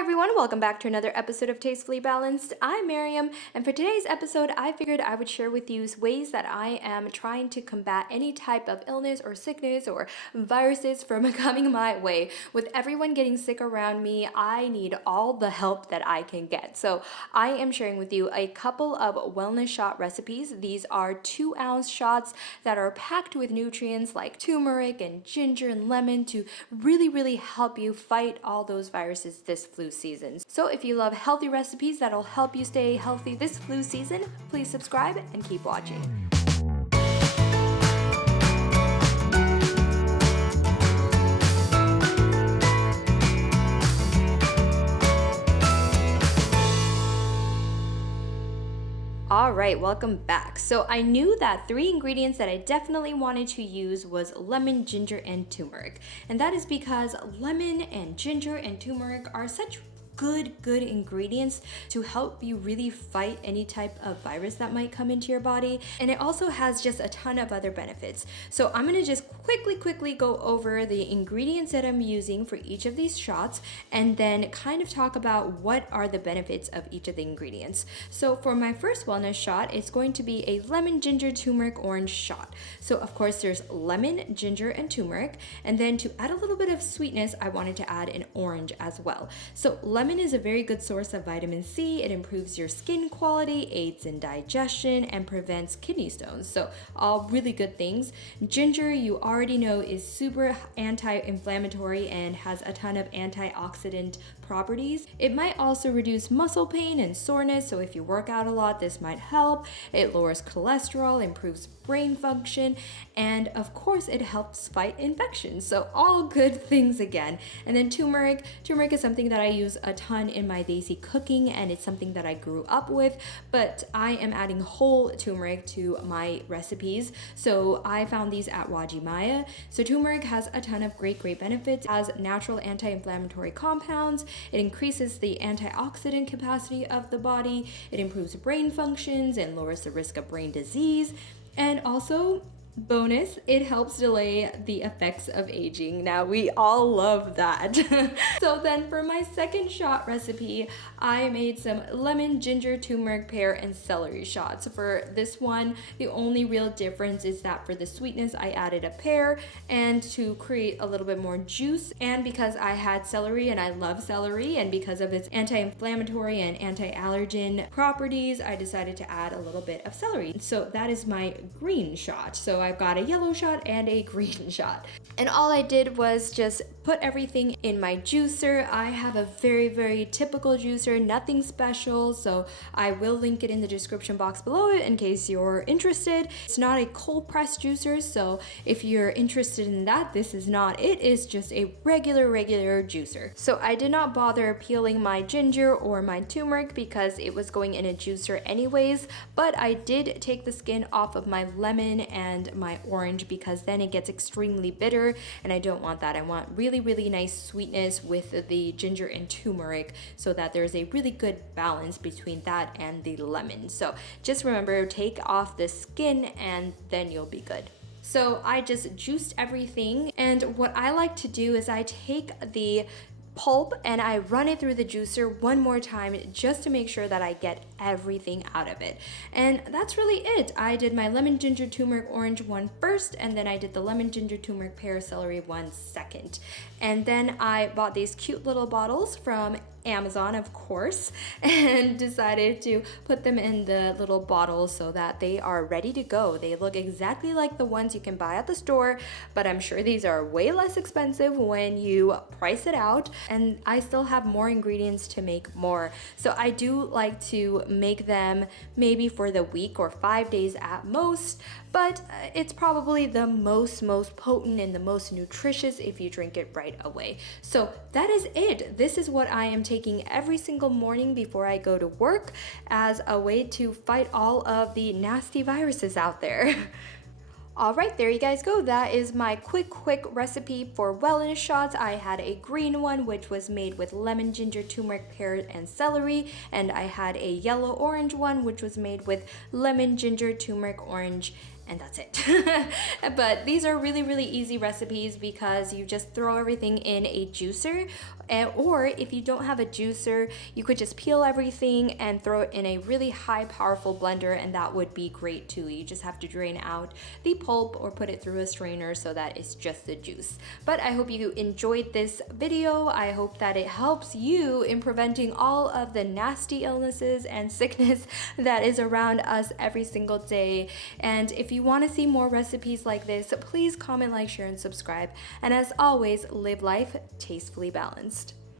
everyone, welcome back to another episode of Tastefully Balanced. I'm Miriam, and for today's episode, I figured I would share with you ways that I am trying to combat any type of illness or sickness or viruses from coming my way. With everyone getting sick around me, I need all the help that I can get. So I am sharing with you a couple of wellness shot recipes. These are 2-ounce shots that are packed with nutrients like turmeric and ginger and lemon to really help you fight all those viruses this flu season. So if you love healthy recipes that'll help you stay healthy this flu season, please subscribe and keep watching. All right, welcome back. So I knew that 3 ingredients that I definitely wanted to use was lemon, ginger, and turmeric. And that is because lemon and ginger and turmeric are such good ingredients to help you really fight any type of virus that might come into your body. And it also has just a ton of other benefits. So I'm gonna just quickly go over the ingredients that I'm using for each of these shots and then kind of talk about what are the benefits of each of the ingredients. So for my first wellness shot, it's going to be a lemon, ginger, turmeric, orange shot. So of course there's lemon, ginger, and turmeric. And then to add a little bit of sweetness, I wanted to add an orange as well. So lemon is a very good source of vitamin C. It improves your skin quality, aids in digestion, and prevents kidney stones. So all really good things. Ginger, you already know, is super anti-inflammatory and has a ton of antioxidant properties. It might also reduce muscle pain and soreness, so if you work out a lot, this might help. It lowers cholesterol, improves brain function, and of course it helps fight infections. So all good things again. And then turmeric is something that I use a ton in my daily cooking, and it's something that I grew up with, but I am adding whole turmeric to my recipes. So I found these at Wajimaya. So turmeric has a ton of great benefits. It has natural anti-inflammatory compounds. It increases the antioxidant capacity of the body. It improves brain functions and lowers the risk of brain disease. And also, bonus, it helps delay the effects of aging. Now, we all love that. So then for my second shot recipe, I made some lemon, ginger, turmeric, pear, and celery shots. For this one, the only real difference is that for the sweetness, I added a pear and to create a little bit more juice. And because I had celery and I love celery, and because of its anti-inflammatory and anti-allergen properties, I decided to add a little bit of celery. So that is my green shot. So I've got a yellow shot and a green shot. And all I did was just put everything in my juicer. I have a very typical juicer, nothing special, so I will link it in the description box below in case you're interested. It's not a cold press juicer, so if you're interested in that, this is not. It is just a regular juicer. So I did not bother peeling my ginger or my turmeric because it was going in a juicer anyways, but I did take the skin off of my lemon and my orange because then it gets extremely bitter, and I don't want that. I want really nice sweetness with the ginger and turmeric so that there's a really good balance between that and the lemon. So just remember, take off the skin and then you'll be good. So I just juiced everything, and what I like to do is I take the pulp and I run it through the juicer one more time just to make sure that I get everything out of it. And that's really it. I did my lemon, ginger, turmeric, orange one first, and then I did the lemon, ginger, turmeric, pear, celery one second. And then I bought these cute little bottles from Amazon, of course, and decided to put them in the little bottles so that they are ready to go. They look exactly like the ones you can buy at the store, but I'm sure these are way less expensive when you price it out, and I still have more ingredients to make more. So I do like to make them maybe for the week or 5 days at most, but it's probably the most potent and the most nutritious if you drink it right away. So that is it. This is what I am taking every single morning before I go to work as a way to fight all of the nasty viruses out there. All right, there you guys go. That is my quick recipe for wellness shots. I had a green one, which was made with lemon, ginger, turmeric, pear, and celery. And I had a yellow-orange one, which was made with lemon, ginger, turmeric, orange, and that's it. But these are really easy recipes because you just throw everything in a juicer Or if you don't have a juicer, you could just peel everything and throw it in a really high powerful blender, and that would be great too. You just have to drain out the pulp or put it through a strainer so that it's just the juice. But I hope you enjoyed this video. I hope that it helps you in preventing all of the nasty illnesses and sickness that is around us every single day. And if you want to see more recipes like this, please comment, like, share, and subscribe. And as always, live life tastefully balanced.